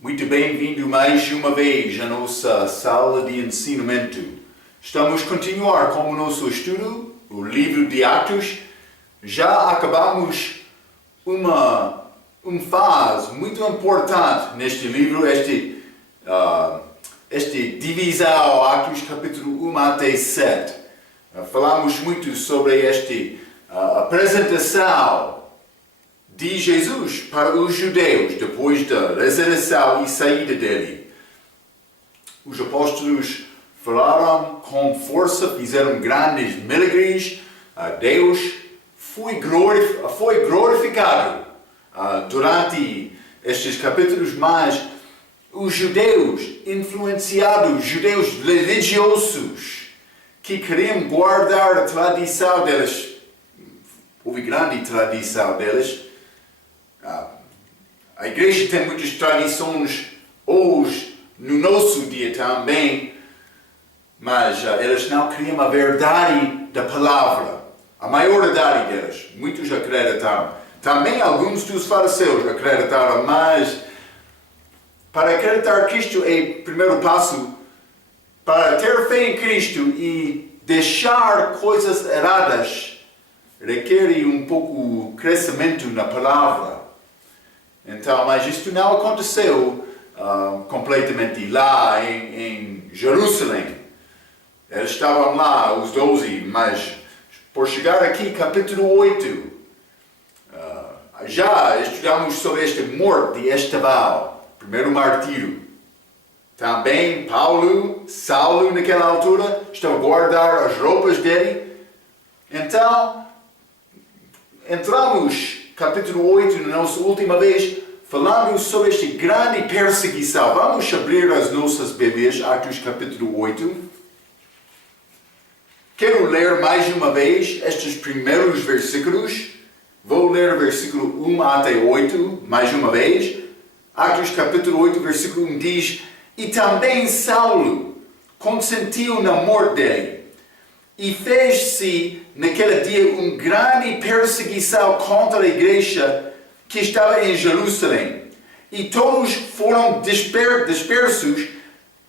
Muito bem-vindo mais uma vez à nossa sala de ensinamento. Estamos a continuar com o nosso estudo, o livro de Atos. Já acabamos uma fase muito importante neste livro, este divisão, Atos capítulo 1 até 7. Falamos muito sobre esta apresentação de Jesus para os judeus depois da ressurreição e saída dele. Os apóstolos falaram com força, fizeram grandes milagres. Deus foi glorificado durante estes capítulos, mas os judeus influenciados, judeus religiosos, que queriam guardar a tradição deles, houve grande tradição deles. A igreja tem muitas tradições hoje, no nosso dia também, mas eles não queriam a verdade da palavra, a maioridade deles. Muitos acreditaram. Também alguns dos fariseus acreditaram, mas para acreditar que Cristo é o primeiro passo, para ter fé em Cristo e deixar coisas erradas, requer um pouco crescimento na palavra. Então, mas isto não aconteceu completamente lá em Jerusalém. Eles estavam lá, os 12, mas por chegar aqui, capítulo 8, já estudamos sobre esta morte de Estevão, primeiro martírio. Também Saulo naquela altura, estava a guardar as roupas dele. Então, entramos capítulo 8, na nossa última vez, falando sobre esta grande perseguição. Vamos abrir as nossas Bíblias, Atos capítulo 8. Quero ler mais uma vez estes primeiros versículos. Vou ler versículo 1 até 8, mais uma vez. Atos capítulo 8, versículo 1 diz: E também Saulo consentiu na morte dele. E fez-se naquele dia uma grande perseguição contra a igreja que estava em Jerusalém. E todos foram dispersos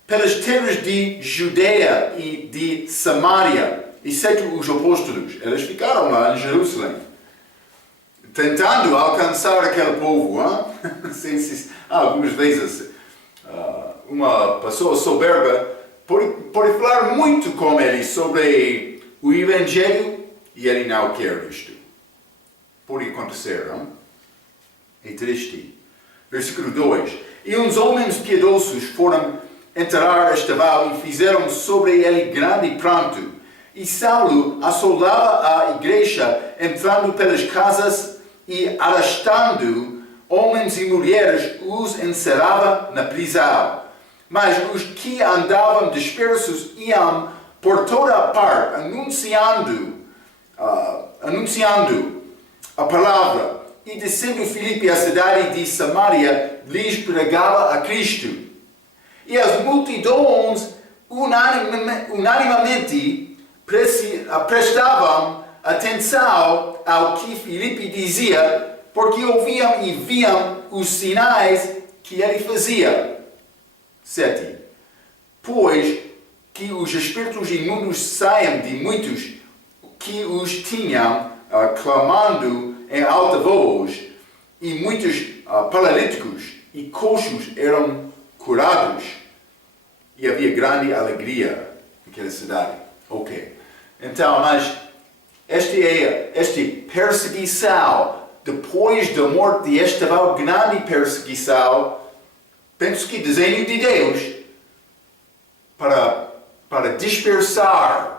pelas terras de Judeia e de Samaria, exceto os apóstolos. Eles ficaram lá em Jerusalém, tentando alcançar aquele povo. Algumas vezes uma pessoa soberba pode falar muito com ele sobre o Evangelho e ele não quer isto. Pode acontecer, não? É triste. Versículo 2. E uns homens piedosos foram enterrar Estevão e fizeram sobre ele grande pranto. E Saulo assolava a igreja, entrando pelas casas e arrastando homens e mulheres, os encerrava na prisão. Mas os que andavam dispersos iam por toda a parte, anunciando a palavra. E descendo Filipe à cidade de Samaria, lhes pregava a Cristo. E as multidões unanimemente prestavam atenção ao que Filipe dizia, porque ouviam e viam os sinais que ele fazia. 7. Pois que os espíritos imundos saiam de muitos que os tinham, clamando em alta voz, e muitos paralíticos e coxos eram curados, e havia grande alegria naquela cidade. Ok. Então, mas esta perseguição, depois da morte de Estevão, grande perseguição, penso que desenho de Deus para dispersar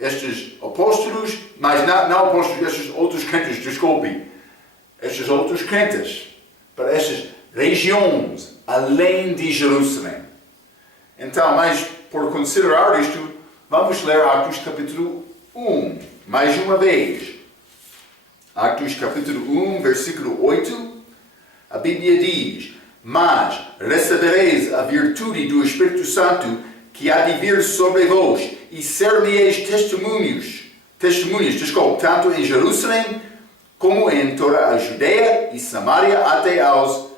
estes apóstolos, mas não apóstolos, estes outros crentes, estes outros crentes, para estas regiões além de Jerusalém. Então, mas por considerar isto, vamos ler Atos capítulo 1, mais uma vez. Atos capítulo 1, versículo 8, a Bíblia diz: Mas recebereis a virtude do Espírito Santo que há de vir sobre vós, e ser-me-eis testemunhas, tanto em Jerusalém como em toda a Judeia e Samaria até aos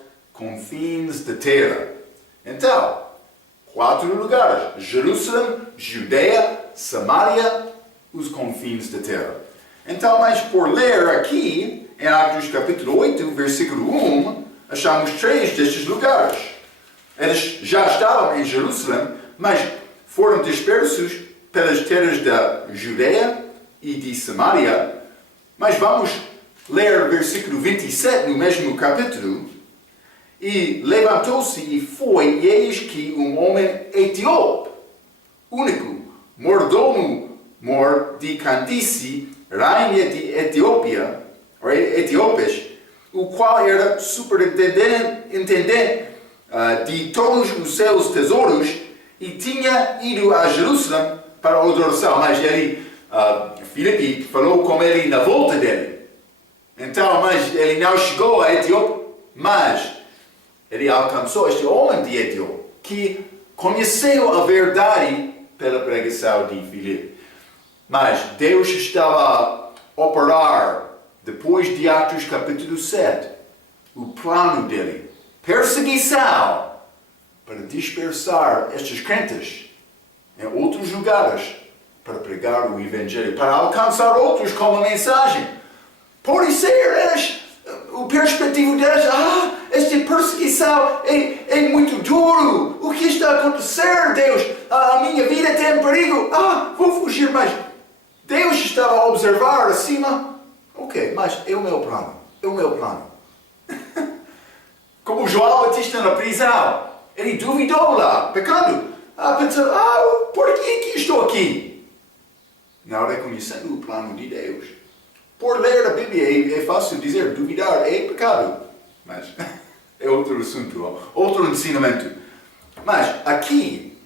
confins da terra. Então, 4 lugares: Jerusalém, Judeia, Samaria, os confins da terra. Então, mas por ler aqui, em Atos capítulo 8, versículo 1, achamos 3 destes lugares. Eles já estavam em Jerusalém, mas foram dispersos pelas terras da Judeia e de Samaria. Mas vamos ler versículo 27 no mesmo capítulo. E levantou-se e foi, e eis que um homem etíope, único, mordomo mor de Candice, rainha de Etiópia, ou Etiópias, o qual era superintendente de todos os seus tesouros e tinha ido a Jerusalém para a adoração. Mas ele, Filipe falou com ele na volta dele. Então, mas ele não chegou a Etiópia, mas ele alcançou este homem de Etiópia, que conheceu a verdade pela pregação de Filipe. Mas Deus estava a operar, depois de Atos capítulo 7, o plano dele. Perseguição para dispersar estes crentes em outros lugares, para pregar o Evangelho, para alcançar outros com a mensagem. Pode ser, o perspectivo deles, esta perseguição é muito duro. O que está a acontecer, Deus? A minha vida está em perigo. Vou fugir, mas Deus estava a observar acima. Ok, mas é o meu plano. É o meu plano. Como João Batista na prisão. Ele duvidou lá, pecando. Pensando, por que estou aqui? Não reconhecendo o plano de Deus. Por ler a Bíblia é fácil dizer, duvidar é pecado. Mas é outro assunto, outro ensinamento. Mas aqui,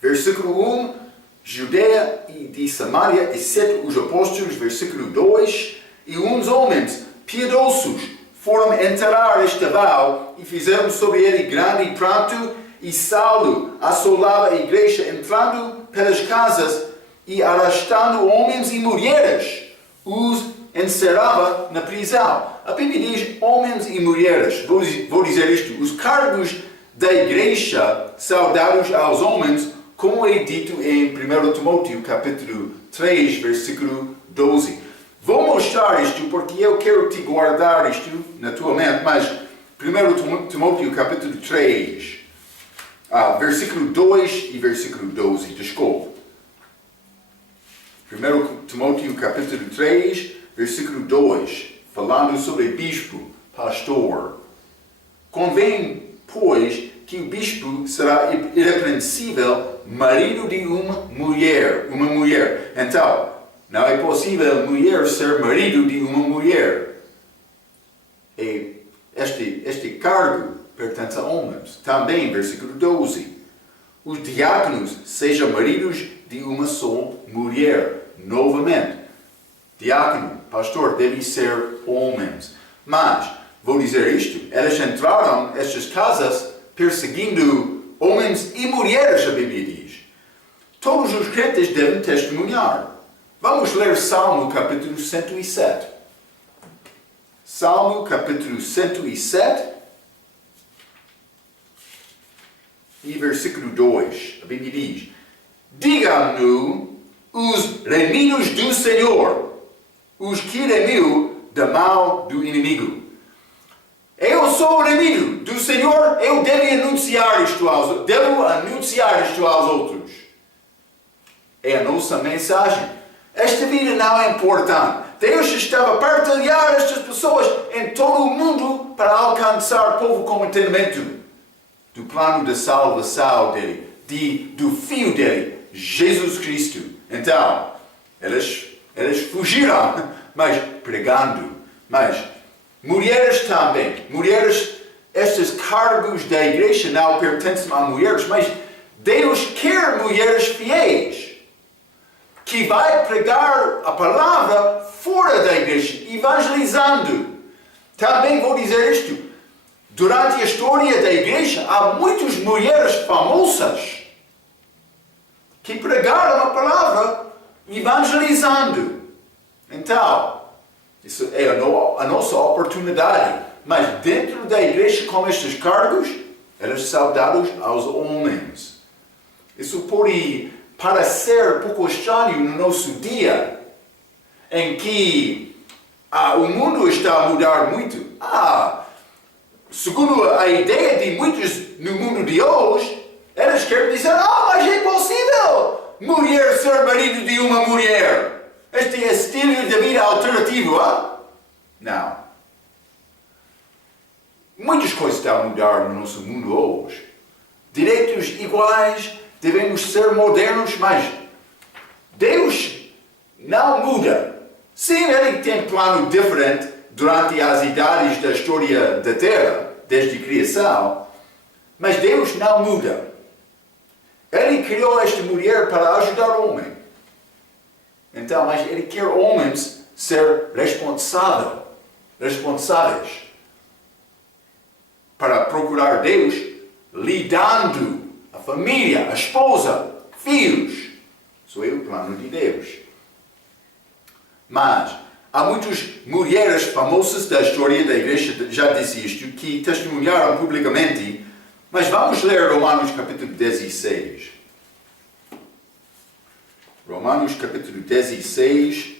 versículo 1, Judeia e de Samaria, exceto os apóstolos, versículo 2, e uns homens piedosos foram enterrar este vow e fizeram sobre ele grande pranto, e Saulo assolava a igreja entrando pelas casas e arrastando homens e mulheres, os encerrava na prisão. A Bíblia diz homens e mulheres. Vou dizer isto. Os cargos da igreja são dados aos homens, como é dito em 1 Timóteo capítulo 3, versículo 12. Vou mostrar isto porque eu quero te guardar isto na tua mente, mas 1 Timóteo capítulo 3, versículo 2 e versículo 12, desculpa. 1 Timóteo capítulo 3, versículo 2, falando sobre bispo, pastor. Convém, pois, que o bispo será irrepreensível, marido de uma mulher. Então, não é possível mulher ser marido de uma mulher. E este cargo pertence a homens. Também, versículo 12. Os diáconos sejam maridos de uma só mulher. Novamente, diácono, pastor, devem ser homens. Mas, vou dizer isto, eles entraram estas casas perseguindo homens e mulheres, a Bíblia diz. Todos os crentes devem testemunhar. Vamos ler Salmo capítulo 107. Salmo capítulo 107 e versículo 2. A Bíblia diz: digam-no os remidos do Senhor, os que remiu da mão do inimigo. Eu sou o remido do Senhor, eu devo anunciar isto aos outros. É a nossa mensagem. Esta vida não é importante. Deus estava a partilhar estas pessoas em todo o mundo para alcançar o povo com entendimento do plano de salvação dele, do Filho dele, Jesus Cristo. Então, eles fugiram, mas pregando. Mas mulheres também. Mulheres, estes cargos da igreja não pertencem a mulheres, mas Deus quer mulheres fiéis, que vai pregar a palavra fora da igreja, evangelizando. Também vou dizer isto. Durante a história da igreja, há muitas mulheres famosas que pregaram a palavra evangelizando. Então, isso é a nossa oportunidade mas dentro da igreja com estes cargos, eles são dados aos homens. Isso pode parecer pouco estranho no nosso dia, em que o mundo está a mudar muito. Segundo a ideia de muitos no mundo de hoje, eles querem dizer, mas é possível mulher ser marido de uma mulher. Este é estilo de vida alternativo, Não. Muitas coisas estão a mudar no nosso mundo hoje. Direitos iguais, devemos ser modernos, mas Deus não muda. Sim, Ele tem plano diferente durante as idades da história da Terra, desde a criação, mas Deus não muda. Ele criou esta mulher para ajudar o homem. Então, mas Ele quer homens ser responsáveis, para procurar Deus, lidando a família, a esposa, filhos. Isso é o plano de Deus. Mas há muitas mulheres famosas da história da igreja, já disse isto, que testemunharam publicamente. Mas vamos ler Romanos capítulo 16. Romanos capítulo 16,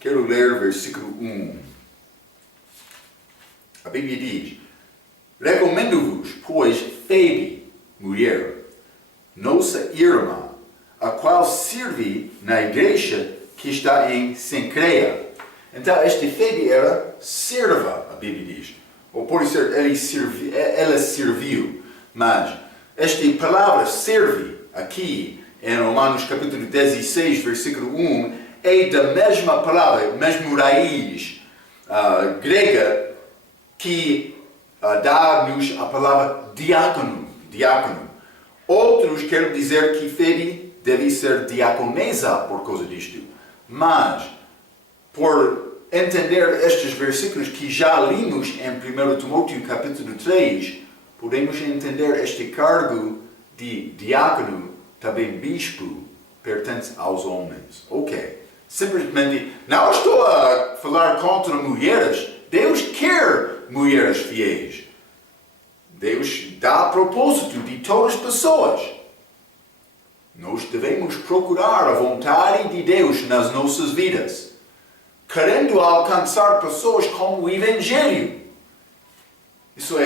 quero ler versículo 1. A Bíblia diz: recomendo-vos, pois, Febe, mulher, nossa irmã, a qual serve na igreja que está em Cencreia. Então, esta Febe era serva, a Bíblia diz. Ou pode ser, ela serviu. Mas esta palavra serve, aqui em Romanos capítulo 16, versículo 1, é da mesma palavra, mesmo raiz grega, que dá-nos a palavra diácono. Outros querem dizer que Febe deve ser diaconesa por causa disto. Mas, por entender estes versículos que já limos em 1 Timóteo capítulo 3, podemos entender este cargo de diácono, também bispo, pertence aos homens. Ok. Simplesmente, não estou a falar contra mulheres. Deus quer mulheres fiéis. Deus dá propósito de todas as pessoas. Nós devemos procurar a vontade de Deus nas nossas vidas, querendo alcançar pessoas com o Evangelho. Isso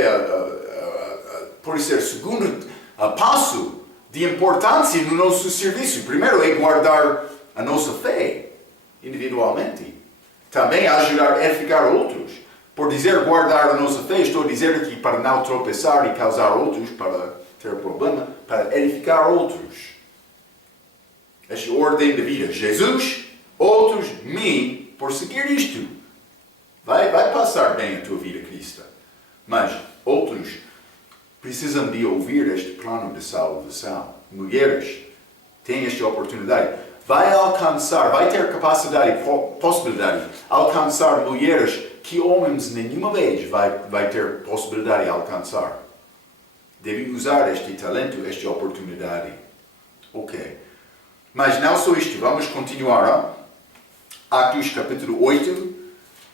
pode ser o segundo passo de importância no nosso serviço. Primeiro é guardar a nossa fé individualmente. Também ajudar a edificar outros. Por dizer guardar a nossa fé, estou a dizer que para não tropeçar e causar outros, para ter problema, para edificar outros. Esta ordem de vida. Jesus, outros, mim, por seguir isto. Vai passar bem a tua vida cristã. Mas outros precisam de ouvir este plano de salvação. Mulheres têm esta oportunidade. Vai alcançar, vai ter capacidade, possibilidade de alcançar mulheres que homens nenhuma vez vai ter possibilidade de alcançar. Deve usar este talento, esta oportunidade. Ok. Mas não só isto, vamos continuar. Atos capítulo 8,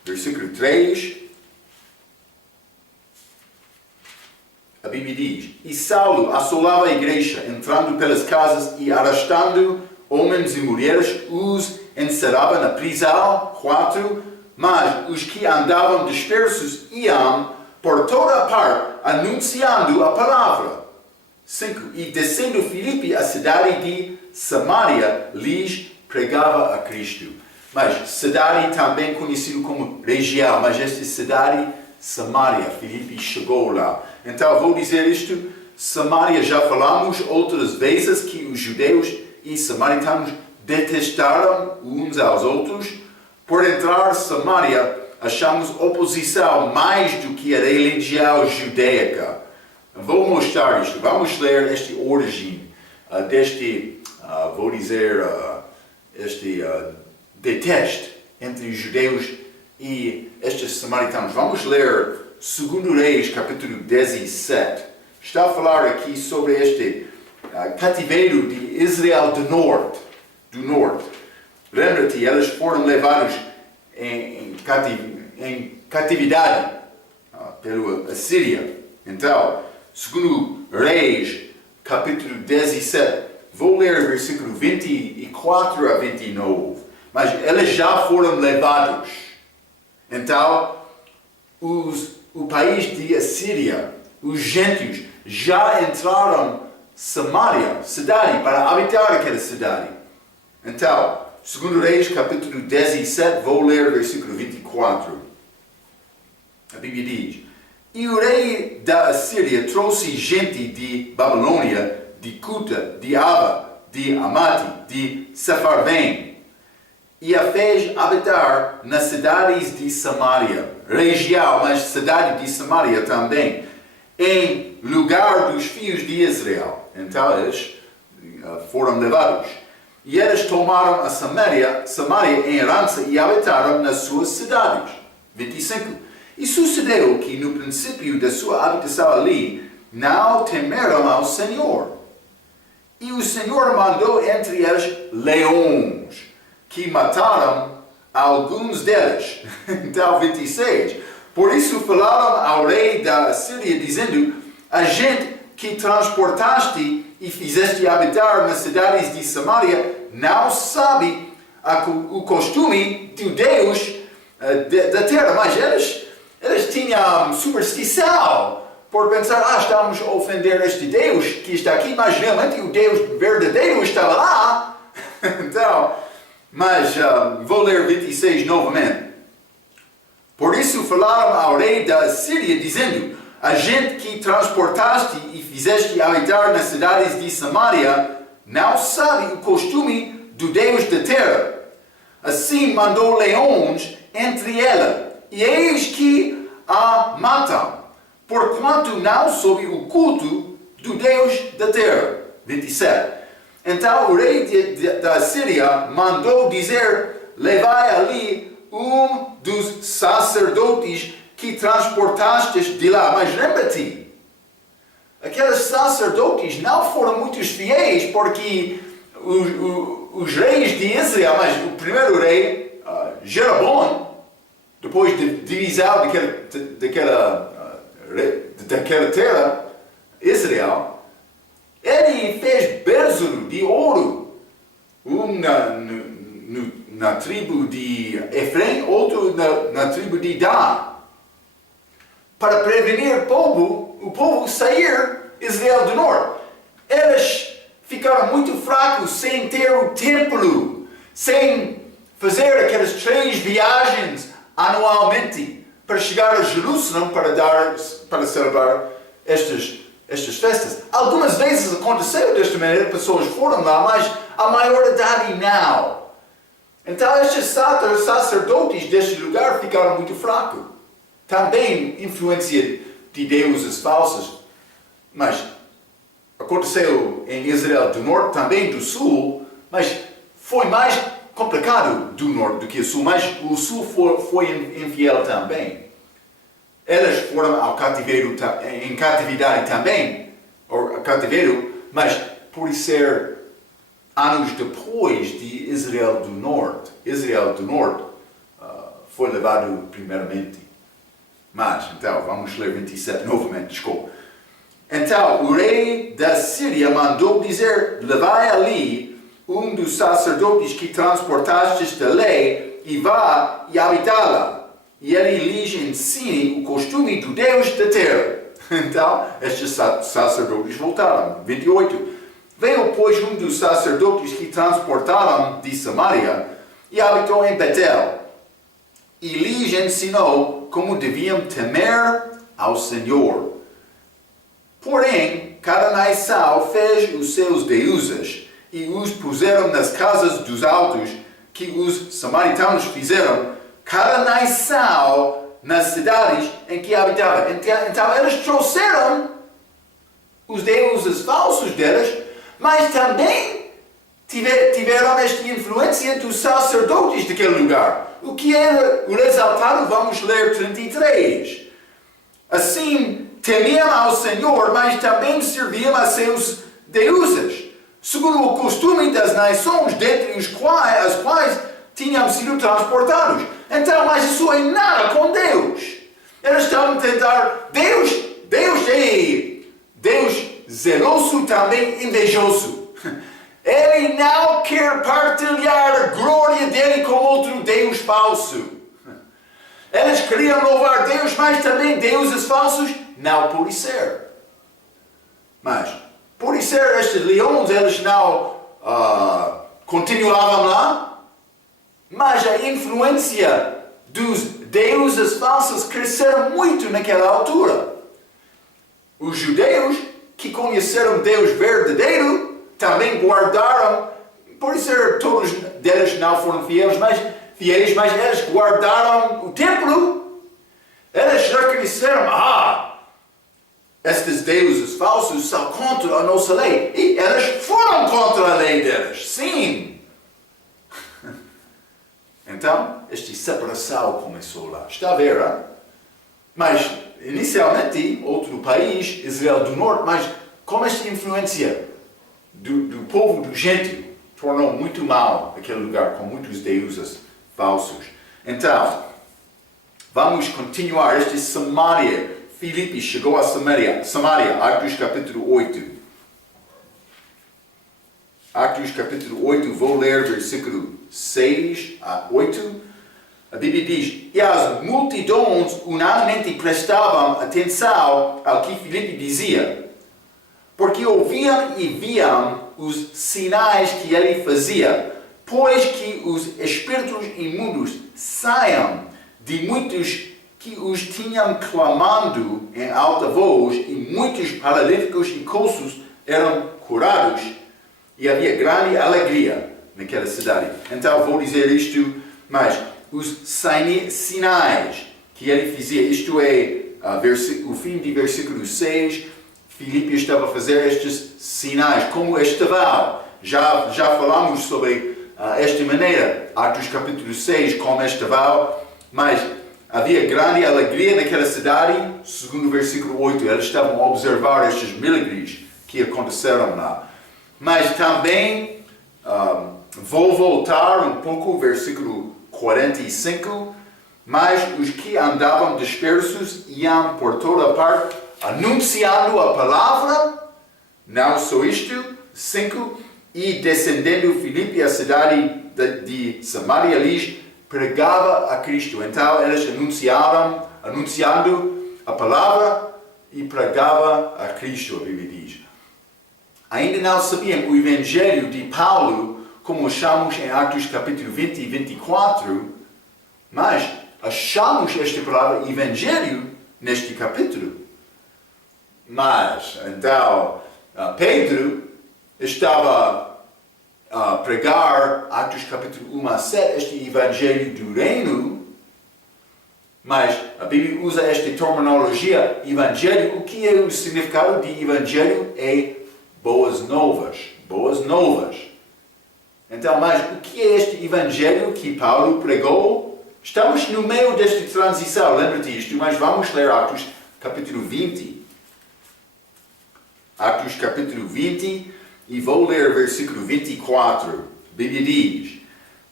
versículo 3. A Bíblia diz: e Saulo assolava a igreja, entrando pelas casas e arrastando homens e mulheres, os encerrava na prisão. 4. Mas os que andavam dispersos iam por toda a parte, anunciando a palavra. 5. E descendo Filipe, a cidade de Samaria, lhes pregava a Cristo. Mas cidade também conhecido como região, mas esta cidade, Samaria, Filipe chegou lá. Então vou dizer isto: Samaria, já falamos outras vezes que os judeus e samaritanos detestaram uns aos outros. Por entrar em Samaria, achamos oposição mais do que a religião judaica. Vou mostrar isto. Vamos ler esta origem deste, vou dizer, este deteste entre os judeus e estes samaritanos. Vamos ler 2 Reis, capítulo 17. Está a falar aqui sobre este cativeiro de Israel do norte. Lembra-te, eles foram levados em catividade pela Assíria. Então, segundo Reis, capítulo 17, vou ler versículo 24 a 29. Mas eles já foram levados. Então, o país de Assíria, os gentios, já entraram Samaria, cidade, para habitar aquela cidade. Então, segundo Reis, capítulo 17, vou ler versículo 24. A Bíblia diz: E o rei da Assíria trouxe gente de Babilônia, de Cuta, de Ava, de Amate, de Sepharvaim, e a fez habitar nas cidades de Samaria, região, mas cidade de Samaria também, em lugar dos filhos de Israel. Então eles foram levados. E eles tomaram a Samaria em herança e habitaram nas suas cidades. 25. E sucedeu que no princípio da sua habitação ali, não temeram ao Senhor. E o Senhor mandou entre eles leões, que mataram alguns deles. Então, 26. Por isso falaram ao rei da Síria, dizendo: a gente que transportaste e fizeste habitar nas cidades de Samaria não sabe o costume do Deus da terra. Mas eles tinham superstição por pensar: estamos a ofender este Deus que está aqui, mas realmente o Deus verdadeiro estava lá. Então, mas vou ler 26 novamente. Por isso falaram ao rei da Síria, dizendo: a gente que transportaste e fizeste habitar nas cidades de Samaria não sabe o costume do Deus da terra. Assim mandou leões entre ela, e eis que a matam, porquanto não soube o culto do Deus da terra. 27. Então o rei da Síria mandou dizer: levai ali um dos sacerdotes que transportastes de lá. Mas lembra-te, aqueles sacerdotes não foram muito fiéis, porque os reis de Israel, mas o primeiro rei, Jeroboam, depois de divisão daquela terra, Israel, ele fez bezerro de ouro, um na tribo de Efraim, outro na tribo de Dan, para prevenir o povo sair Israel do norte. Eles ficaram muito fracos sem ter o templo, sem fazer aquelas 3 viagens anualmente para chegar a Jerusalém para celebrar estas festas. Algumas vezes aconteceu desta maneira, pessoas foram lá, mas a maioridade não. Então estes sacerdotes deste lugar ficaram muito fracos. Também influência de deuses falsos, mas aconteceu em Israel do norte, também do sul, mas foi mais complicado do norte do que o sul, mas o sul foi infiel também. Eles foram ao cativeiro, em catividade também, ou cativeiro, mas por ser anos depois de Israel do norte foi levado primeiramente. Mas, então, vamos ler 27 novamente, desculpa. Então, o rei da Síria mandou dizer: levai ali um dos sacerdotes que transportastes da lei e vá e habitá-la, e ele lhes ensine o costume do Deus da terra. Então, estes sacerdotes voltaram. 28. Veio, pois, um dos sacerdotes que transportaram de Samaria e habitou em Betel, e lhes ensinou como deviam temer ao Senhor. Porém, cada nação fez os seus deuses e os puseram nas casas dos altos que os samaritanos fizeram, cada nação nas cidades em que habitava. Então eles trouxeram os deuses falsos deles, mas também tiveram esta influência dos sacerdotes daquele lugar. O que era o resultado? Vamos ler 33. Assim, temiam ao Senhor, mas também serviam a seus deuses, segundo o costume das nações, dentre as quais tinham sido transportados. Então, mas isso é nada com Deus. Eles estavam a tentar, Deus é Deus zeloso, também invejoso. Ele não quer partilhar a glória dele com outro Deus falso. Eles queriam louvar Deus, mas também deuses falsos não pode ser. Mas, pode ser, estes leões, eles não continuavam lá, mas a influência dos deuses falsos cresceram muito naquela altura. Os judeus, que conheceram Deus verdadeiro, também guardaram, pode ser todos deles não foram fiéis, mas eles guardaram o templo. Eles reconheceram, estes deuses falsos são contra a nossa lei. E eles foram contra a lei deles, sim. Então, esta separação começou lá. Está a ver, hein? Mas, inicialmente, outro país, Israel do Norte, mas com esta influência do povo do gentio, tornou muito mal aquele lugar com muitos deuses falsos. Então, vamos continuar. Este Samaria, Filipe chegou a Samaria, Atos capítulo 8. Atos capítulo 8, vou ler versículo 6 a 8. A Bíblia diz: E as multidões unanimemente prestavam atenção ao que Filipe dizia, porque ouviam e viam os sinais que ele fazia, pois que os espíritos imundos saiam de muitos que os tinham clamando em alta voz, e muitos paralíticos e coxos eram curados, e havia grande alegria naquela cidade. Então vou dizer isto, mas os sinais que ele fazia, isto é, o fim de versículo 6, Filipe estava a fazer estes sinais, como estavam. Já falamos sobre esta maneira, Atos capítulo 6, como estavam, mas havia grande alegria naquela cidade, segundo o versículo 8, eles estavam a observar estes milagres que aconteceram lá. Mas também, vou voltar um pouco, versículo 45, mas os que andavam dispersos iam por toda parte, anunciando a palavra, não só isto, 5, e descendendo Filipe à cidade de Samaria, lhes pregava a Cristo. Então eles anunciando a palavra e pregava a Cristo, a Bíblia diz. Ainda não sabiam o Evangelho de Paulo, como achamos em Atos capítulo 20 e 24, mas achamos esta palavra Evangelho neste capítulo. Mas, então, Pedro estava a pregar, Atos capítulo 1 a 7, este Evangelho do Reino, mas a Bíblia usa esta terminologia Evangelho. O que é o significado de Evangelho? É boas novas, boas novas. Então, mas o que é este Evangelho que Paulo pregou? Estamos no meio desta transição, lembra-te disto, mas vamos ler Atos capítulo 20. Atos capítulo 20, e vou ler versículo 24. A Bíblia diz: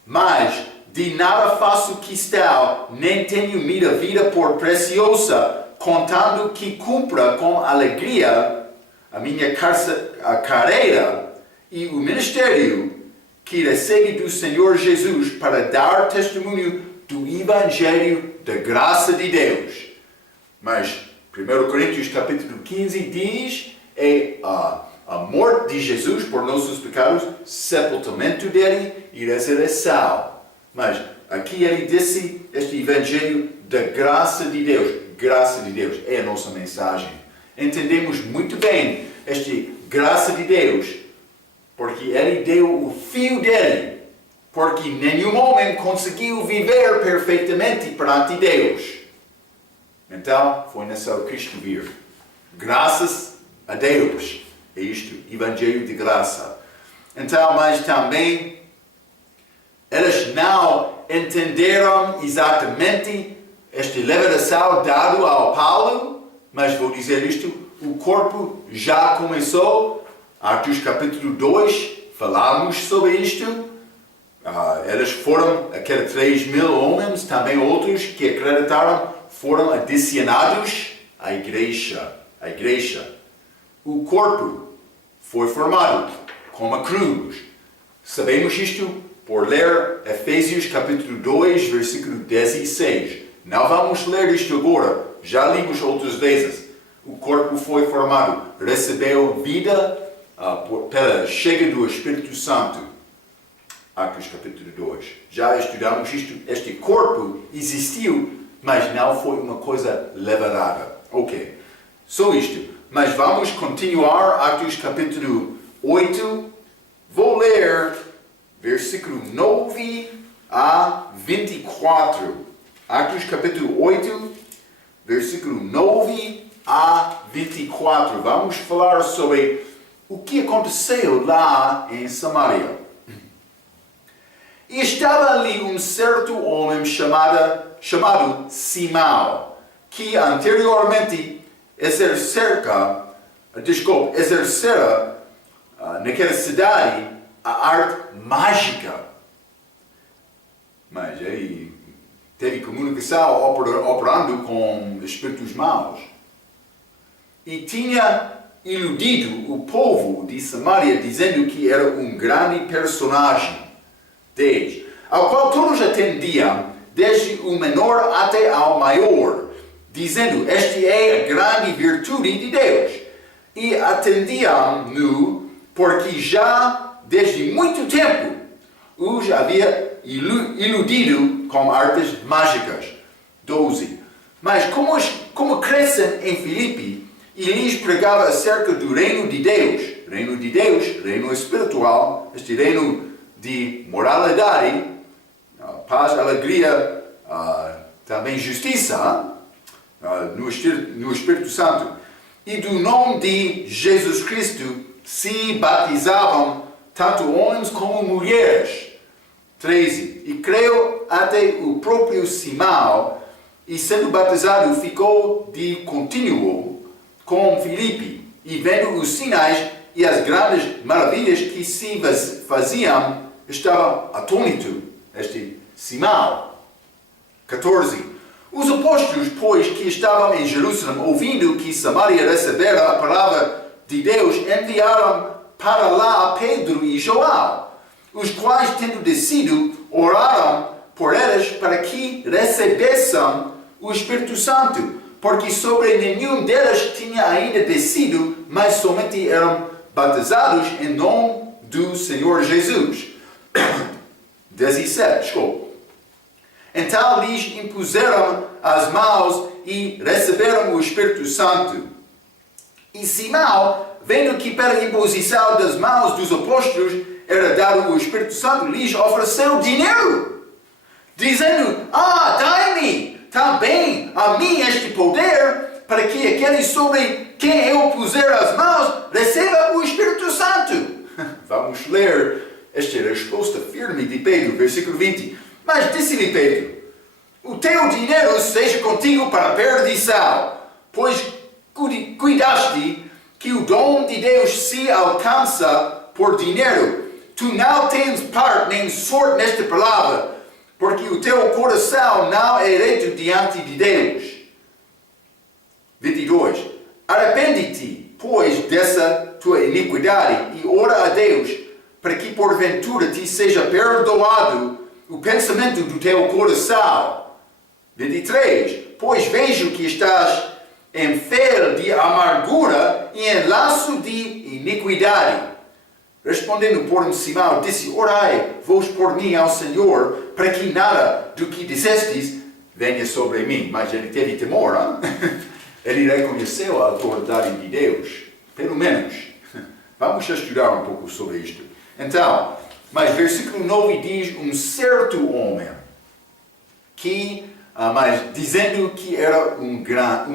Mas de nada faço questão, nem tenho minha vida por preciosa, contando que cumpra com alegria a minha carreira e o ministério que recebe do Senhor Jesus para dar testemunho do Evangelho da graça de Deus. Mas 1 Coríntios capítulo 15 diz a morte de Jesus por nossos pecados, sepultamento dele e ressurreição. Mas aqui ele disse este Evangelho da graça de Deus. Graça de Deus é a nossa mensagem. Entendemos muito bem esta graça de Deus, porque ele deu o filho dele, porque nenhum homem conseguiu viver perfeitamente perante Deus. Então, foi necessário Cristo vir. Graças a Deus. É isto, Evangelho de graça. Então, mas também, eles não entenderam exatamente esta revelação dada ao Paulo, mas vou dizer isto, o corpo já começou. Atos capítulo 2, falamos sobre isto. Eles foram, aqueles 3.000 homens, também outros que acreditaram, foram adicionados à igreja. O corpo foi formado com uma cruz. Sabemos isto por ler Efésios capítulo 2, versículo 16. Não vamos ler isto agora, já lemos outras vezes. O corpo foi formado, recebeu vida pela chegada do Espírito Santo. Atos capítulo 2. Já estudamos isto. Este corpo existiu, mas não foi uma coisa levantada. Ok. Só isto. Mas vamos continuar Atos capítulo 8. Vou ler versículo 9 a 24. Atos capítulo 8, versículo 9 a 24. Vamos falar sobre o que aconteceu lá em Samaria. E estava ali um certo homem chamado Simão, que anteriormente exercera naquela cidade a arte mágica. Mas ele teve comunicação operando com espíritos maus. E tinha iludido o povo de Samaria, dizendo que era um grande personagem. 10. Ao qual todos atendiam, desde o menor até ao maior, dizendo, este é a grande virtude de Deus. E atendiam-no, porque já desde muito tempo os havia iludido com artes mágicas. 12. Mas como crescem em Filipe, e lhes pregava acerca do reino de Deus, reino espiritual, este reino de moralidade, paz, alegria, também justiça, no Espírito Santo. E do nome de Jesus Cristo se batizavam tanto homens como mulheres. 13. E creio até o próprio Simão, e sendo batizado ficou de contínuo com Filipe, e vendo os sinais e as grandes maravilhas que se faziam, estava atônito, este Simão. 14. Os apóstolos, pois, que estavam em Jerusalém, ouvindo que Samaria recebera a palavra de Deus, enviaram para lá Pedro e João, os quais, tendo descido, oraram por eles para que recebessem o Espírito Santo, porque sobre nenhum deles tinha ainda descido, mas somente eram batizados em nome do Senhor Jesus. 17. Então lhes impuseram as mãos e receberam o Espírito Santo. E Simão, vendo que pela imposição das mãos dos apóstolos era dado o Espírito Santo, lhes ofereceu dinheiro, dizendo, dai-me também a mim este poder, para que aquele sobre quem eu puser as mãos receba o Espírito Santo. Vamos ler esta resposta firme de Pedro, versículo 20. Mas disse-lhe Pedro, o teu dinheiro seja contigo para a perdição, pois cuidaste que o dom de Deus se alcança por dinheiro. Tu não tens parte nem sorte nesta palavra, porque o teu coração não é reto diante de Deus. 22. Arrepende-te, pois, dessa tua iniquidade e ora a Deus, para que porventura te seja perdoado o pensamento do teu coração. 23. Pois vejo que estás em fel de amargura e em laço de iniquidade. Respondendo, porém, Simão disse, orai vos por mim ao Senhor, para que nada do que dissestes venha sobre mim. Mas ele teve temor, hein? Ele reconheceu a autoridade de Deus, pelo menos. Vamos estudar um pouco sobre isto. Então, mas versículo 9 diz, um certo homem, que, mas dizendo que era um grande.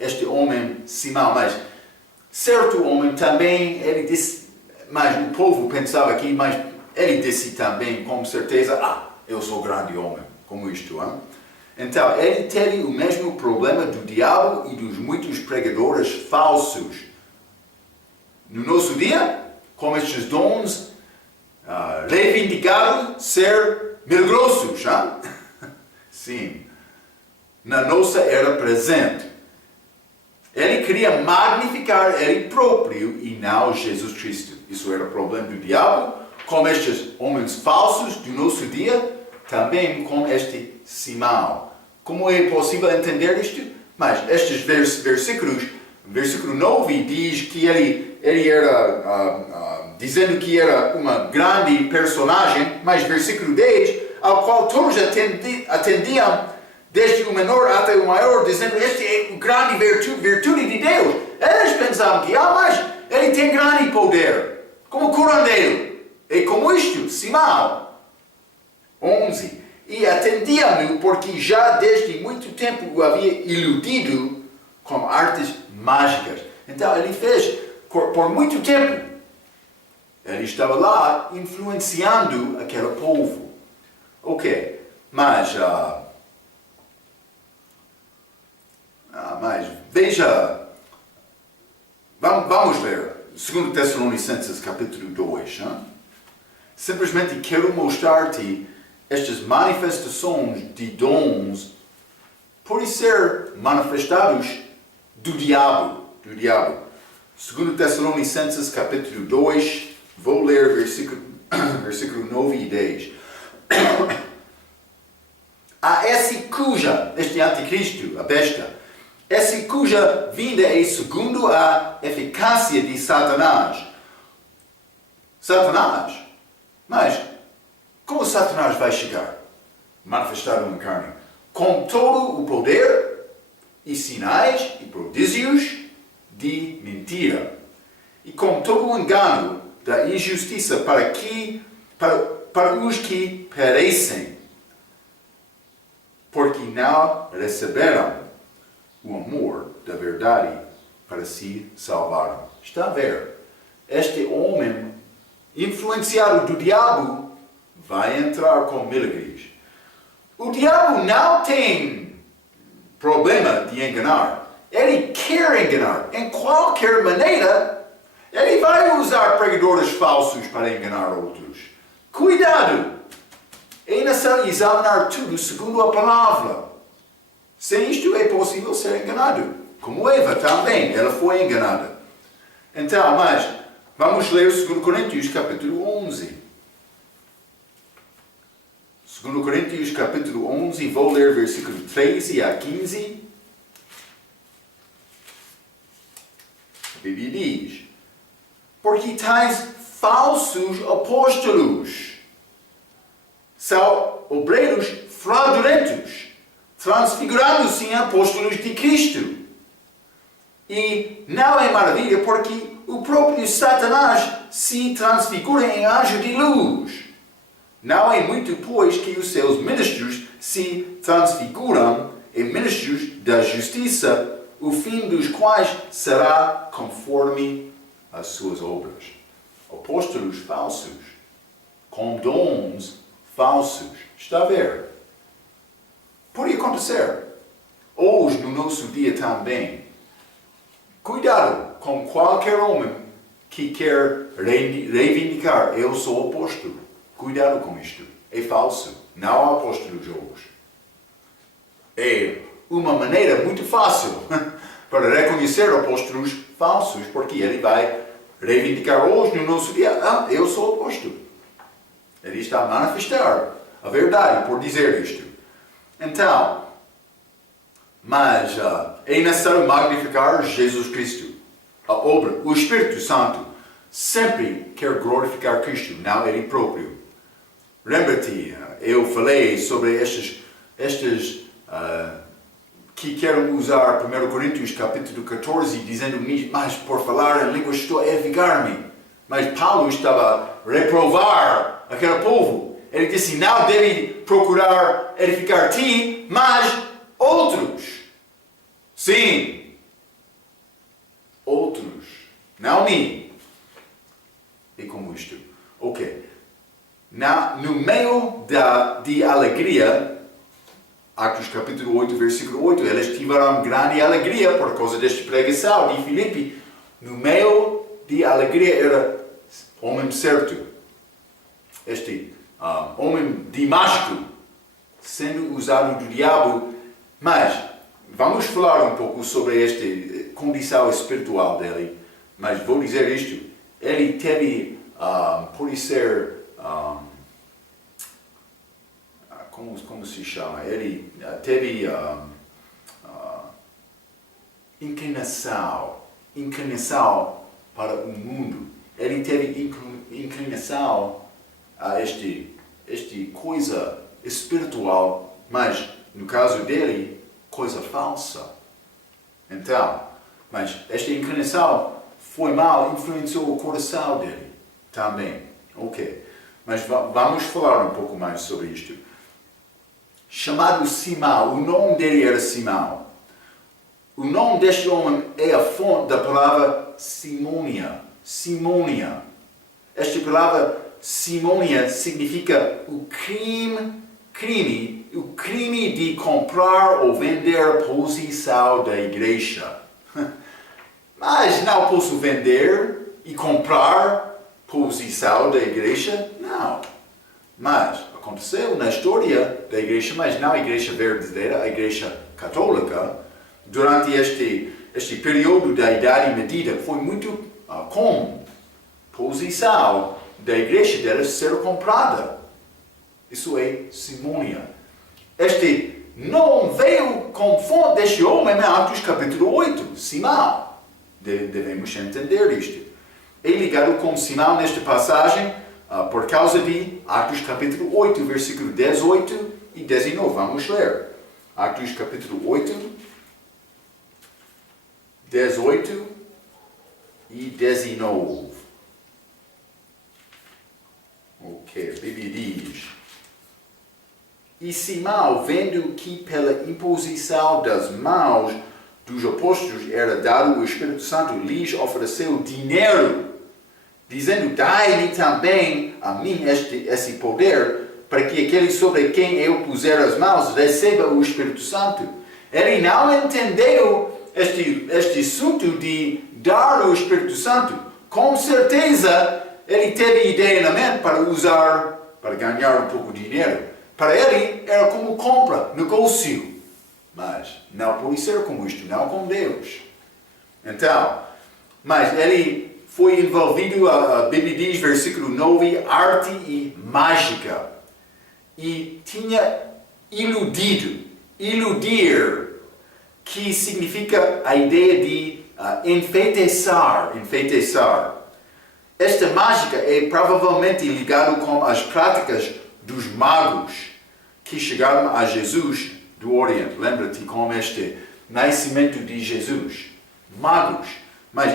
Este homem, Simão, mas certo homem também, ele disse, mas o povo pensava que, mas ele disse também, com certeza, eu sou grande homem, como isto, hein? Então, ele teve o mesmo problema do diabo e dos muitos pregadores falsos. No nosso dia, com estes dons, reivindicaram ser milagrosos, hein? Sim. Na nossa era presente. Ele queria magnificar ele próprio e não Jesus Cristo. Isso era o problema do diabo, com estes homens falsos do nosso dia, também com este Simão. Como é possível entender isto? Mas estes versículos, versículo 9 diz que ele era, dizendo que era uma grande personagem, mas versículo 10, ao qual todos atendiam, desde o menor até o maior, dizendo, este é a grande virtude de Deus. Eles pensavam que, mas ele tem grande poder, como curandeiro. E como isto, Simão, 11, e atendiam-no porque já desde muito tempo o havia iludido com artes mágicas. Então ele fez, por muito tempo, ele estava lá influenciando aquele povo. Ok, mas veja, vamos ler 2 Tessalonicenses capítulo 2. Simplesmente quero mostrar-te estas manifestações de dons por ser manifestados do diabo. 2 Tessalonicenses capítulo 2, vou ler versículo 9 e 10. Este anticristo, a besta, esse cuja vinda é segundo a eficácia de Satanás. Mas, como Satanás vai chegar? Manifestado em carne. Com todo o poder e sinais e prodígios de mentira. E com todo o engano da injustiça para os que perecem. Porque não receberam o amor da verdade para se salvaram. Está a ver? Este homem, influenciado do diabo, vai entrar com milagres. O diabo não tem problema de enganar. Ele quer enganar. Em qualquer maneira, ele vai usar pregadores falsos para enganar outros. Cuidado! É necessário examinar tudo segundo a palavra. Sem isto é possível ser enganado. Como Eva também, ela foi enganada. Então, mas, vamos ler 2 Coríntios capítulo 11. 2 Coríntios capítulo 11, vou ler versículo 13 a 15. A Bíblia diz, porque tais falsos apóstolos são obreiros fraudulentos, transfigurando-se em apóstolos de Cristo. E não é maravilha porque o próprio Satanás se transfigura em anjo de luz. Não é muito, pois, que os seus ministros se transfiguram em ministros da justiça, o fim dos quais será conforme as suas obras. Apóstolos falsos, com dons falsos. Está a ver? Pode acontecer. Hoje, no nosso dia também. Cuidado com qualquer homem que quer reivindicar, eu sou apóstolo. Cuidado com isto. É falso. Não há apóstolos hoje. É uma maneira muito fácil para reconhecer apóstolos falsos, porque ele vai reivindicar hoje no nosso dia, eu sou apóstolo. Ele está a manifestar a verdade por dizer isto. Então, mas é necessário magnificar Jesus Cristo. A obra, o Espírito Santo, sempre quer glorificar Cristo, não ele próprio. Lembra-te, eu falei sobre estes que querem usar 1 Coríntios capítulo 14, dizendo, mas por falar em línguas estou a edificar-me. Mas Paulo estava a reprovar aquele povo. Ele disse, não deve procurar edificar-te, mas outros. Sim, outros, não mim. E como isto? Ok. No meio de alegria, Atos capítulo 8, versículo 8, eles tiveram grande alegria por causa desta pregação de Filipe. No meio de alegria era homem certo. Este homem Damasco, sendo usado do diabo, mas vamos falar um pouco sobre esta condição espiritual dele, mas vou dizer isto, ele teve, pode ser, como se chama? Ele teve inclinação para o mundo. Ele teve inclinação a este coisa espiritual, mas no caso dele, coisa falsa. Então, mas esta inclinação foi mal, influenciou o coração dele também. Ok. Mas vamos falar um pouco mais sobre isto. Chamado Simão, o nome dele era Simão. O nome deste homem é a fonte da palavra Simônia. Simônia. Esta palavra Simônia significa o crime de comprar ou vender posição da igreja. Mas não posso vender e comprar posição da igreja? Não. Mas aconteceu na história da igreja, mas não a igreja verdadeira, a igreja católica, durante este período da Idade Medida, foi muito comum posição da igreja dela ser comprada. Isso é simônia. Este não veio com fonte deste homem em Atos capítulo 8, Simão. Devemos entender isto. É ligado com Simão nesta passagem por causa de Atos capítulo 8, versículo 18 e 19. Vamos ler. Atos capítulo 8, 18 e 19. Ok, a Bíblia diz: E Simão, vendo que pela imposição das mãos dos apóstolos era dado o Espírito Santo, lhes ofereceu dinheiro, dizendo: Dai-me também a mim esse poder, para que aquele sobre quem eu puser as mãos receba o Espírito Santo. Ele não entendeu este assunto de dar o Espírito Santo. Com certeza, ele teve ideia na mente para usar, para ganhar um pouco de dinheiro. Para ele, era como compra, negócio. Mas não pode ser como isto, não com Deus. Então, mas ele foi envolvido, a Bíblia diz, versículo 9, arte e mágica. E tinha iludir, que significa a ideia de enfeitiçar. Esta mágica é provavelmente ligada com as práticas dos magos que chegaram a Jesus do Oriente. Lembra-te como este nascimento de Jesus. Magos. Mas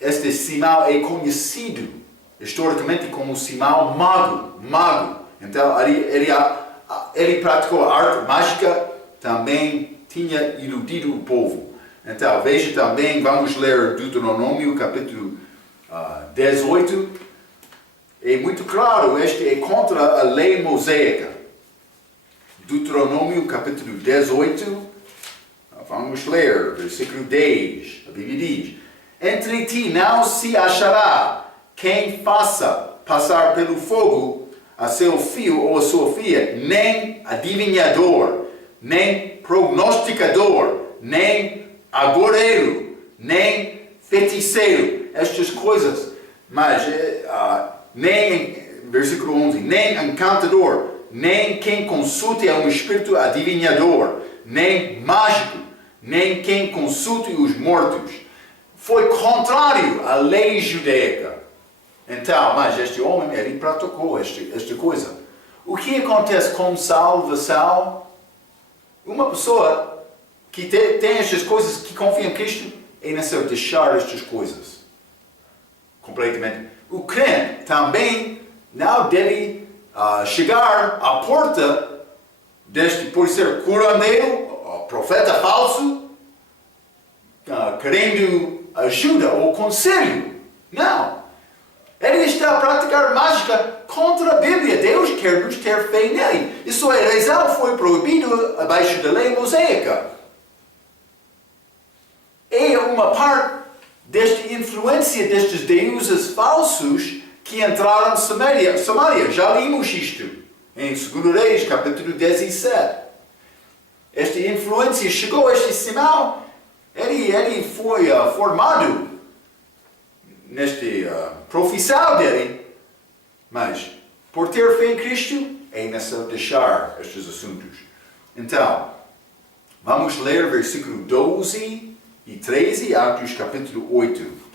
este Simão é conhecido historicamente como Simão mago. Então ele praticou a arte mágica, também tinha iludido o povo. Então veja também, vamos ler Deuteronômio capítulo 18. É muito claro, este é contra a lei mosaica. Deuteronômio capítulo 18, vamos ler, versículo 10, a Bíblia diz: Entre ti não se achará quem faça passar pelo fogo a seu filho ou a sua filha, nem adivinhador, nem prognosticador, nem agoreiro, nem feiticeiro, estas coisas, mas nem, versículo 11, nem encantador, nem quem consulte a um espírito adivinhador, nem mágico, nem quem consulte os mortos. Foi contrário à lei judaica. Então, mas este homem, ele praticou esta coisa. O que acontece com salvação? Uma pessoa que tem estas coisas, que confia em Cristo, é necessário deixar estas coisas. Completamente. O crente também não deve chegar à porta deste, por ser curandeiro, profeta falso, querendo ajuda ou conselho. Não. Ele está a praticar mágica contra a Bíblia. Deus quer nos ter fé nele. E sua razão foi proibido abaixo da lei mosaica. É uma parte desta influência destes deuses falsos que entraram em Samaria. Já vimos isto. em 2 Reis, capítulo 17. Esta influência chegou, este sinal, ele foi formado neste profissão dele, mas por ter fé em Cristo, é necessário deixar estes assuntos. Então, vamos ler versículo 12 e 13, Atos capítulo 8.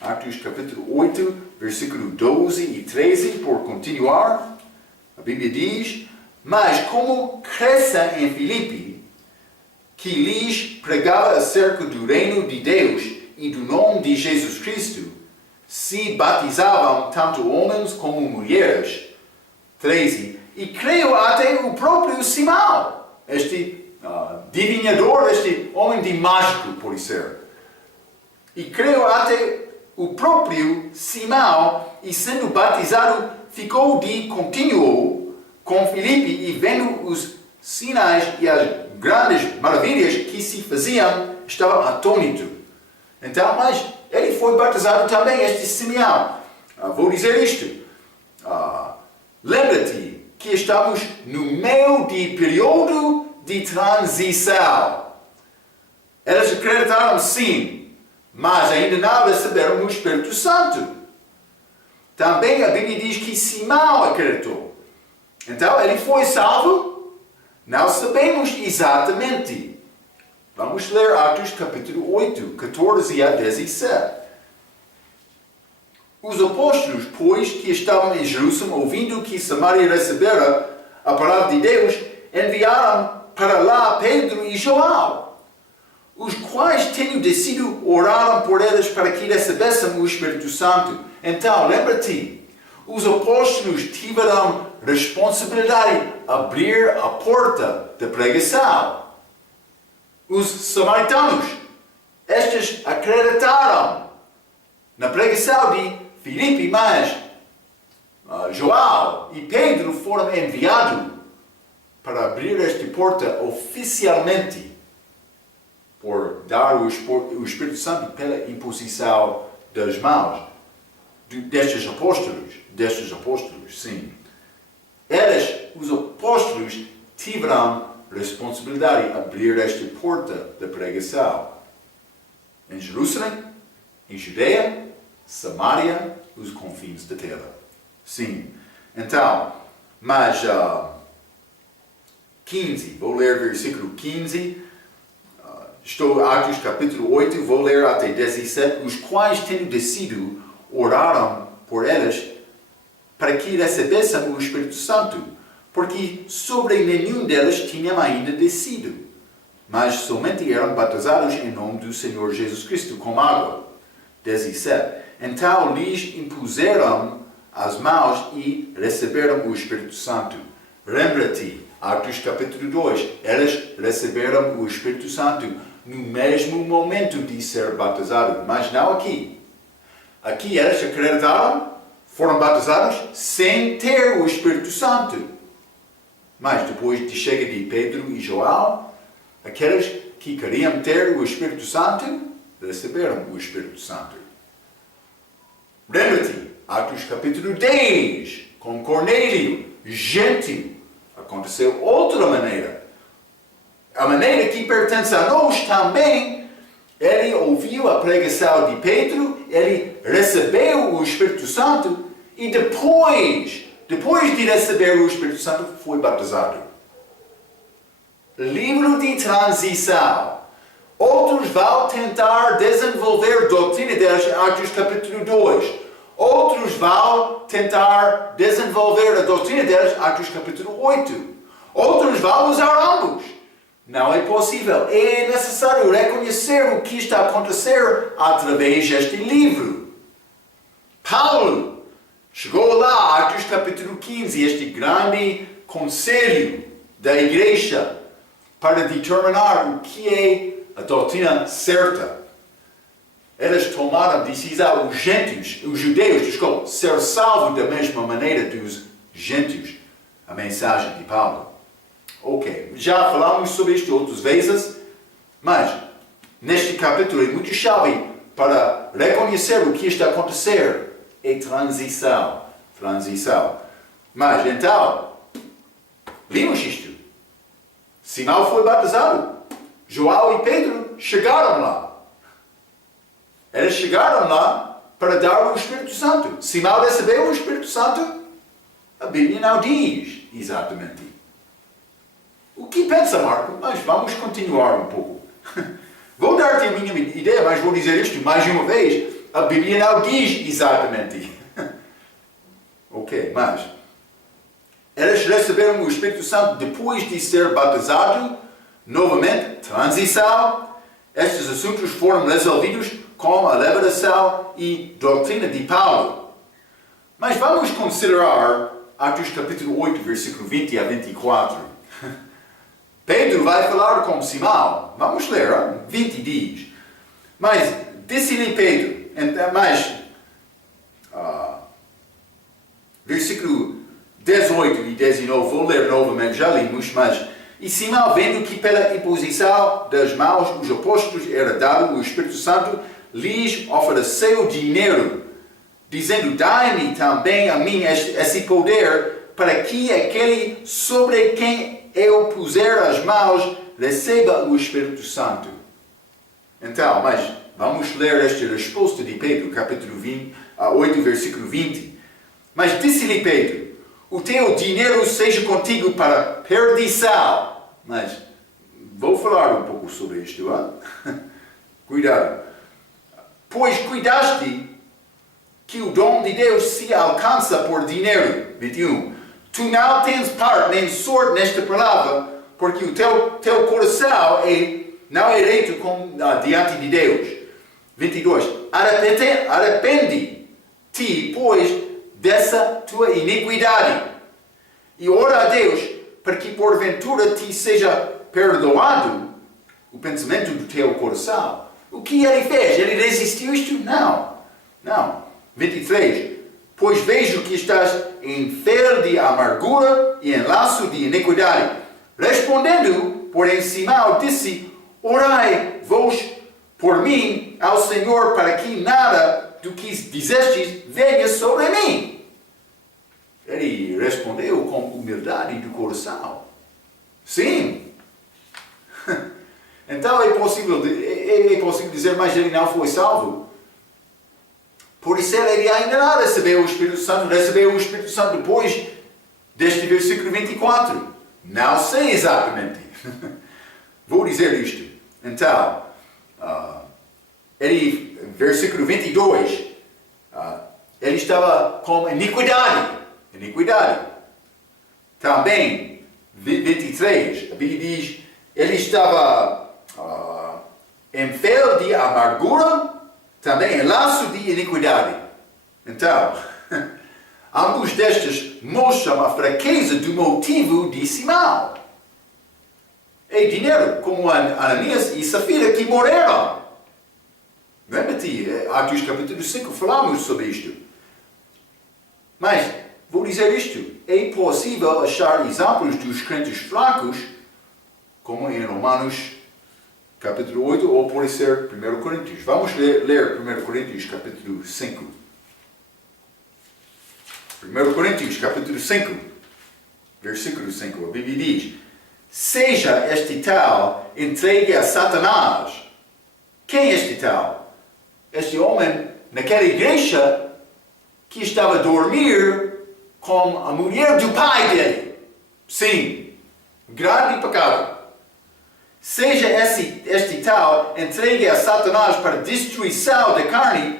Atos capítulo 8, versículo 12 e 13, por continuar, a Bíblia diz: mas como Cresce em Filipe, que lhes pregava acerca do reino de Deus e do nome de Jesus Cristo, se batizavam tanto homens como mulheres. 13. E creio até o próprio Simão, este adivinhador, este homem de mágico, por ser. E creio até o próprio Simão, e sendo batizado, ficou de contínuo com Filipe, e vendo os sinais e as grandes maravilhas que se faziam, estava atônito. Então, mas ele foi batizado também, este Simeão. Vou dizer isto. Lembra-te que estamos no meio de período de transição. Eles acreditaram sim, mas ainda não receberam o Espírito Santo. Também a Bíblia diz que Simão acreditou. Então, ele foi salvo? Não sabemos exatamente. Vamos ler Atos capítulo 8, 14 a 17. Os apóstolos, pois, que estavam em Jerusalém, ouvindo que Samaria recebera a palavra de Deus, enviaram para lá Pedro e João, os quais, tendo descido, oraram por eles para que recebessem o Espírito Santo. Então, lembra-te, os apóstolos tiveram responsabilidade de abrir a porta da pregação. Os samaritanos, estes acreditaram na pregação de Filipe, mas João e Pedro foram enviados para abrir esta porta oficialmente, por dar o Espírito Santo pela imposição das mãos destes apóstolos, sim. Eles, os apóstolos, tiveram responsabilidade de abrir esta porta da pregação. Em Jerusalém, em Judeia, Samaria, os confins da terra. Sim. Então, mas 15, vou ler versículo 15. Estou Atos capítulo 8, vou ler até 17. Os quais, tendo descido, oraram por eles para que recebessem o Espírito Santo, porque sobre nenhum deles tinham ainda descido, mas somente eram batizados em nome do Senhor Jesus Cristo com água. 17. Então lhes impuseram as mãos e receberam o Espírito Santo. Lembra-te, Atos capítulo 2, eles receberam o Espírito Santo no mesmo momento de ser batizados, mas não aqui. Aqui eles acreditaram, foram batizados sem ter o Espírito Santo. Mas depois de chega de Pedro e João, aqueles que queriam ter o Espírito Santo, receberam o Espírito Santo. Lembra-te, Atos capítulo 10, com Cornélio, gentil, aconteceu outra maneira. A maneira que pertence a nós também, ele ouviu a pregação de Pedro, ele recebeu o Espírito Santo e depois de receber o Espírito Santo, foi batizado. Livro de transição. Outros vão tentar desenvolver a doutrina deles em Atos capítulo 2. Outros vão tentar desenvolver a doutrina deles em Atos capítulo 8. Outros vão usar ambos. Não é possível. É necessário reconhecer o que está a acontecer através deste livro. Paulo chegou lá, Atos capítulo 15, este grande conselho da igreja para determinar o que é a doutrina certa. Eles tomaram a decisão, os judeus, ser salvos da mesma maneira dos gentios. A mensagem de Paulo. Ok, já falamos sobre isto outras vezes, mas neste capítulo é muito chave para reconhecer o que está a acontecer. É transição. transição. Mas então, vimos isto. Simão foi batizado. João e Pedro chegaram lá. Eles chegaram lá para dar o Espírito Santo. Simão recebeu o Espírito Santo? A Bíblia não diz exatamente. O que pensa Marco? Mas vamos continuar um pouco. Vou dar-te a minha ideia, mas vou dizer isto mais uma vez. A Bíblia não diz exatamente. Ok, mas eles receberam o Espírito Santo depois de ser batizado. Novamente, transição. Estes assuntos foram resolvidos com a revelação e doutrina de Paulo. Mas vamos considerar Atos capítulo 8, versículo 20 a 24. Pedro vai falar com Simão. Vamos ler, 20 diz. Mas disse-lhe Pedro, versículo 18 e 19, vou ler novamente, já limos, mas e Simão, vendo que pela imposição das mãos dos apóstolos era dado o Espírito Santo, lhes ofereceu dinheiro, dizendo, dai-me também a mim esse poder, para que aquele sobre quem eu puser as mãos receba o Espírito Santo. Então, mas vamos ler esta resposta de Pedro, capítulo 8, versículo 20. Mas disse-lhe Pedro, o teu dinheiro seja contigo para perdição. Mas vou falar um pouco sobre isto, Cuidado. Pois cuidaste que o dom de Deus se alcança por dinheiro. 21. Tu não tens parte nem sorte nesta palavra, porque o teu coração não é reto diante de Deus. 22. Arrepende-te, pois, dessa tua iniquidade. E ora a Deus, para que porventura te seja perdoado o pensamento do teu coração. O que ele fez? Ele resistiu isto? Não. 23. Pois vejo que estás em fel de amargura e em laço de iniquidade. Respondendo, porém, Simão disse, orai vos por mim ao Senhor, para que nada do que dizestes venha sobre mim. Ele respondeu com humildade do coração. Sim. Então é possível dizer, mas ele não foi salvo. Por isso ele ainda não recebeu o Espírito Santo. Recebeu o Espírito Santo depois deste versículo 24. Não sei exatamente. Vou dizer isto. Então, versículo 22, ele estava com iniquidade. Também, 23, a Bíblia diz, ele estava em fel de amargura, também em laço de iniquidade. Então, ambos destes mostram a fraqueza do motivo de Simão. É dinheiro, como Ananias e Safira, que morreram. Lembra-te, Atos capítulo 5, falamos sobre isto. Mas, vou dizer isto, é possível achar exemplos dos crentes fracos, como em Romanos capítulo 8, ou pode ser 1 Coríntios. Vamos ler 1 Coríntios capítulo 5. 1 Coríntios capítulo 5, versículo 5, a Bíblia diz, seja este tal entregue a Satanás. Quem é este tal? Este homem naquela igreja que estava a dormir com a mulher do pai dele. Sim, grande pecado. Seja este tal entregue a Satanás para destruição da carne,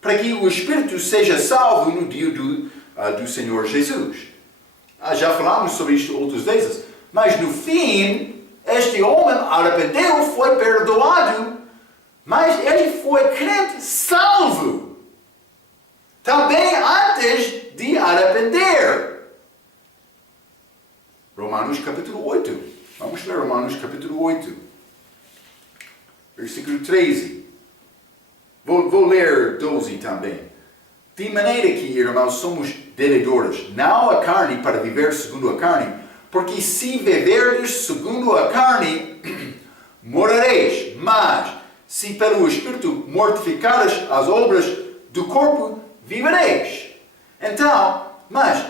para que o espírito seja salvo no dia do Senhor Jesus. Já falamos sobre isto outras vezes, mas no fim, este homem arrependeu, foi perdoado, mas ele foi crente salvo. Também antes de arrepender. Romanos capítulo 8. Vamos ler Romanos capítulo 8. Versículo 13. Vou ler 12 também. De maneira que, irmãos, somos devedores, não a carne para viver segundo a carne, porque se viverdes segundo a carne, morrereis. Mas, se pelo Espírito mortificares as obras do corpo, vivereis. Então, Mas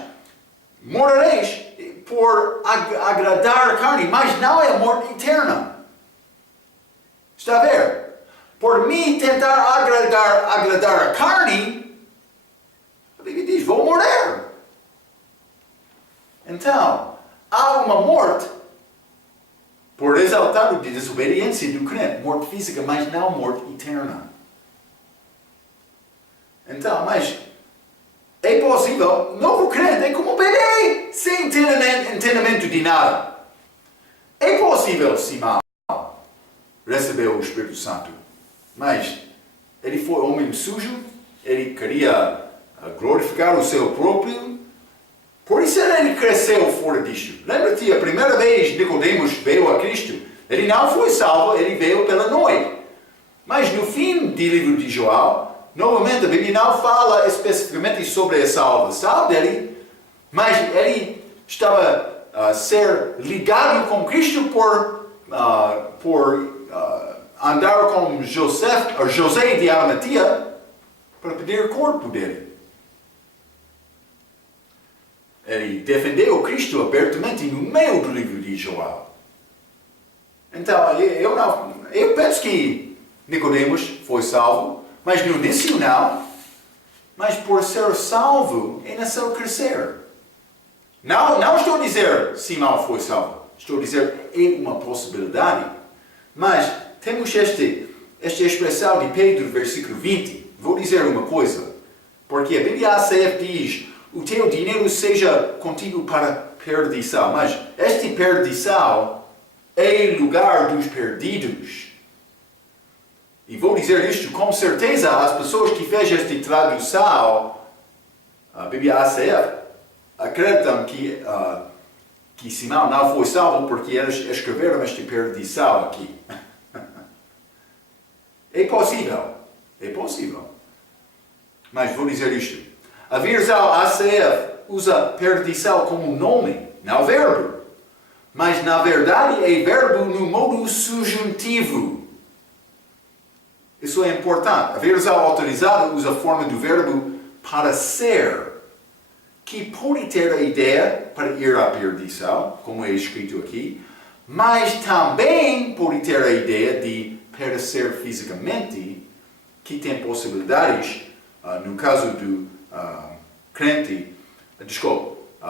morareis por agradar a carne, mas não é a morte eterna. Está a ver? Por mim tentar agradar a carne, a Bíblia diz, vou morrer. Então, há uma morte por resultado de desobediência do crente, morte física, mas não morte eterna. Então, mas é possível, novo crente é como um bebê, sem entendimento de nada. É possível, Simão, receber o Espírito Santo, mas ele foi homem sujo, ele queria glorificar o seu próprio, por isso ele cresceu fora disto. Lembra-te, a primeira vez Nicodemos veio a Cristo, ele não foi salvo, ele veio pela noite. Mas no fim do livro de João, novamente a Bíblia não fala especificamente sobre a salvação dele, mas ele estava a ser ligado com Cristo por andar com José de Arimatea para pedir o corpo dele. Ele defendeu Cristo abertamente no meio do livro de João. Então, eu penso que Nicodemos foi salvo, mas no início não. Mas por ser salvo, é necessário crescer. Não estou a dizer Simão foi salvo. Estou a dizer é uma possibilidade. Mas temos esta expressão de Pedro, versículo 20. Vou dizer uma coisa. Porque a Bíblia ACF diz, o teu dinheiro seja contigo para perdição. Mas este perdição é o lugar dos perdidos. E vou dizer isto com certeza, as pessoas que fez esta tradução, a Bíblia ACF, acreditam que Simão não foi salvo porque eles escreveram esta perdição aqui. É possível. Mas vou dizer isto. A versão ACF usa perdição como nome, não verbo. Mas na verdade é verbo no modo subjuntivo. Isso é importante. A versão autorizada usa a forma do verbo para ser, que pode ter a ideia para ir à perdição, como é escrito aqui, mas também pode ter a ideia de perecer fisicamente, que tem possibilidades, no caso do crente,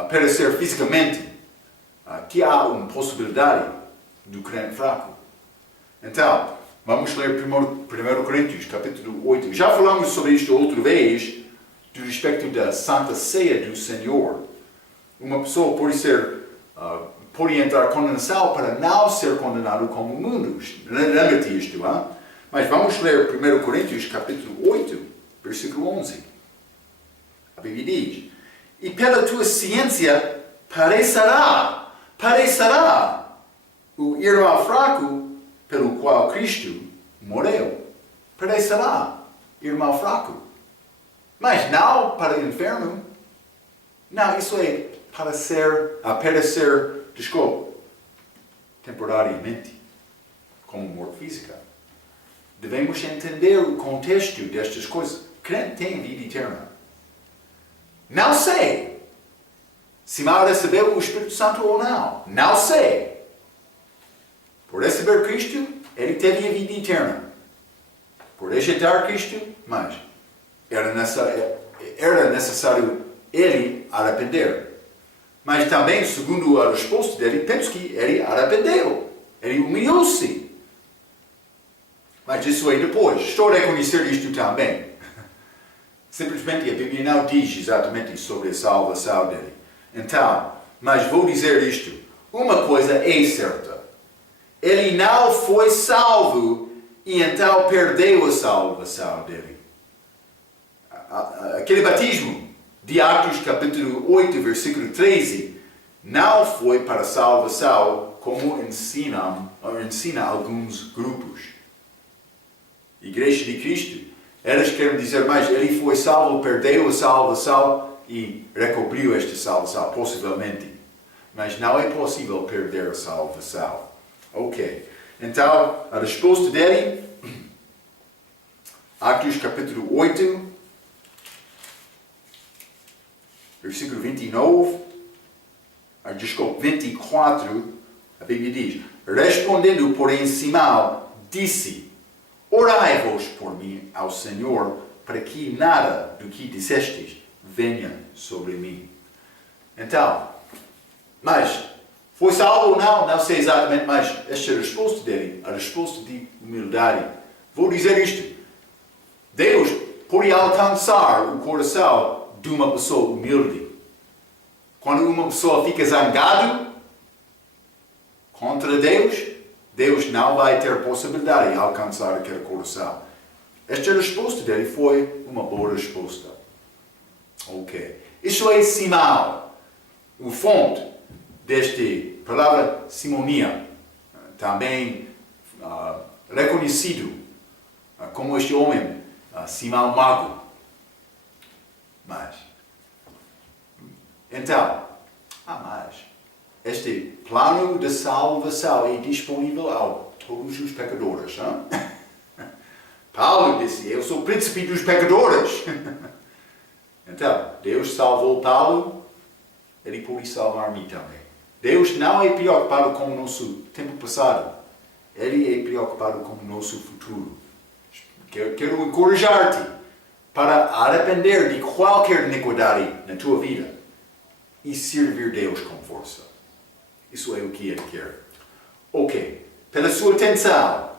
perecer fisicamente, que há uma possibilidade do crente fraco. Então, vamos ler 1 Coríntios, capítulo 8. Já falamos sobre isto outra vez, do respeito da Santa Ceia do Senhor. Uma pessoa pode entrar em condenação para não ser condenado como o mundo. Lembra-te isto, hein? Mas vamos ler 1 Coríntios, capítulo 8, versículo 11. A Bíblia diz, e pela tua ciência parecerá o irmão fraco pelo qual Cristo morreu. Parecerá irmão fraco. Mas não para o inferno. Não, isso é para perecer, temporariamente, como morte física. Devemos entender o contexto destas coisas. Crente tem vida eterna. Não sei se mal recebeu o Espírito Santo ou não. Não sei. Por receber Cristo, ele teve a vida eterna. Por rejeitar Cristo, mas era necessário ele arrepender. Mas também, segundo a resposta dele, penso que ele arrependeu. Ele humilhou-se. Mas isso é depois. Estou a reconhecer isto também. Simplesmente a Bíblia não diz exatamente sobre a salvação dele. Então, mas vou dizer isto. Uma coisa é certa. Ele não foi salvo e então perdeu a salvação dele. Aquele batismo de Atos capítulo 8, versículo 13, não foi para salvação como ensina alguns grupos. Igreja de Cristo, eles querem dizer mais, ele foi salvo, perdeu a salvação e recobriu esta salvação, possivelmente. Mas não é possível perder a salvação. Ok. Então, a resposta dele, Atos capítulo 8, versículo 29, desculpe, 24, a Bíblia diz: respondendo, porém, Simão disse: orai-vos por mim ao Senhor, para que nada do que dissestes venha sobre mim. Então, mas foi salvo ou não? Não sei exatamente, mas esta é a resposta dele, a resposta de humildade. Vou dizer isto: Deus pode alcançar o coração de uma pessoa humilde. Quando uma pessoa fica zangado contra Deus, Deus não vai ter possibilidade de alcançar aquele coração. Esta resposta dele foi uma boa resposta. Ok. Isso é Simão, o fonte desta palavra simonia, também reconhecido como este homem, Simão Mago. Mas, então, mas este plano de salvação é disponível a todos os pecadores. Hein? Paulo disse: eu sou o príncipe dos pecadores. Então, Deus salvou Paulo, Ele pode salvar-me também. Deus não é preocupado com o nosso tempo passado. Ele é preocupado com o nosso futuro. Quero encorajar-te para arrepender de qualquer iniquidade na tua vida e servir Deus com força. Isso é o que Ele quer. Ok. Pela sua atenção.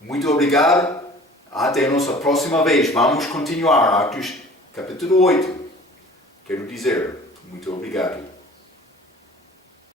Muito obrigado. Até a nossa próxima vez. Vamos continuar Atos capítulo 8. Quero dizer, muito obrigado.